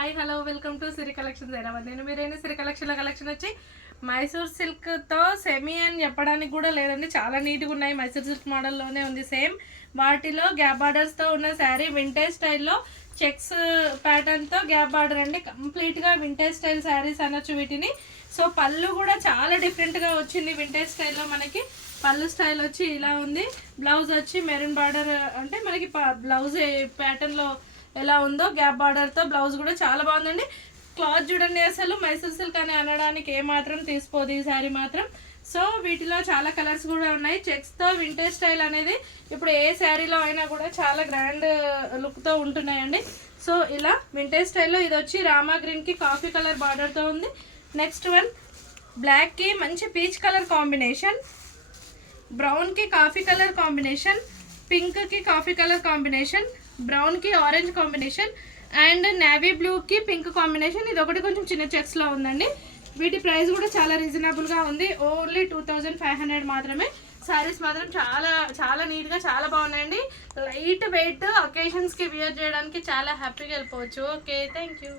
Hi hello welcome to Siri collections. Hyderabad. నేను మీరైనా సిరి collection వచ్చి మైసూర్ సిల్క్తో సెమీ అని చెప్పడానికి కూడా లేదండి, చాలా నీట్గా ఉన్నాయి. మైసూర్ సిల్క్ మోడల్లోనే ఉంది సేమ్. వాటిలో గ్యాప్ బార్డర్స్తో ఉన్న శారీ వింటేజ్ స్టైల్లో చెక్స్ ప్యాటర్న్తో గ్యాప్ బార్డర్ అండి. కంప్లీట్గా వింటేజ్ స్టైల్ శారీస్ అనొచ్చు వీటిని. సో పళ్ళు కూడా చాలా డిఫరెంట్గా వచ్చింది వింటేజ్ స్టైల్లో. మనకి పళ్ళు స్టైల్ వచ్చి ఇలా ఉంది. బ్లౌజ్ వచ్చి మెరూన్ బార్డర్, అంటే మనకి బ్లౌజ్ ప్యాటర్న్లో ఎలా ఉందో గ్యాప్ బార్డర్తో బ్లౌజ్ కూడా చాలా బాగుందండి. క్లాత్ చూడండి, అసలు మైసూర్ సిల్క్ అని అనడానికి ఏమాత్రం తీసుకోదు ఈ శారీ మాత్రం. సో వీటిలో చాలా కలర్స్ కూడా ఉన్నాయి. చెక్స్తో వింటేజ్ స్టైల్ అనేది ఇప్పుడు ఏ శారీలో అయినా కూడా చాలా గ్రాండ్ లుక్తో ఉంటున్నాయండి. సో ఇలా వింటేజ్ స్టైల్లో ఇది వచ్చి రామా గ్రీన్కి కాఫీ కలర్ బార్డర్తో ఉంది. నెక్స్ట్ వన్ బ్లాక్కి మంచి పీచ్ కలర్ కాంబినేషన్, బ్రౌన్కి కాఫీ కలర్ కాంబినేషన్, పింక్కి కాఫీ కలర్ కాంబినేషన్, బ్రౌన్కి ఆరెంజ్ కాంబినేషన్ అండ్ నేవీ బ్లూకి పింక్ కాంబినేషన్. ఇది ఒకటి కొంచెం చిన్న చెక్స్లో ఉందండి. వీటి ప్రైస్ కూడా చాలా రీజనబుల్గా ఉంది, ఓన్లీ 2500 మాత్రమే. శారీస్ మాత్రం చాలా చాలా నీట్గా చాలా బాగున్నాయండి. లైట్ వెయిట్, ఒకేషన్స్కి వియర్ చేయడానికి చాలా హ్యాపీగా వెళ్ళిపోవచ్చు. Okay, thank you.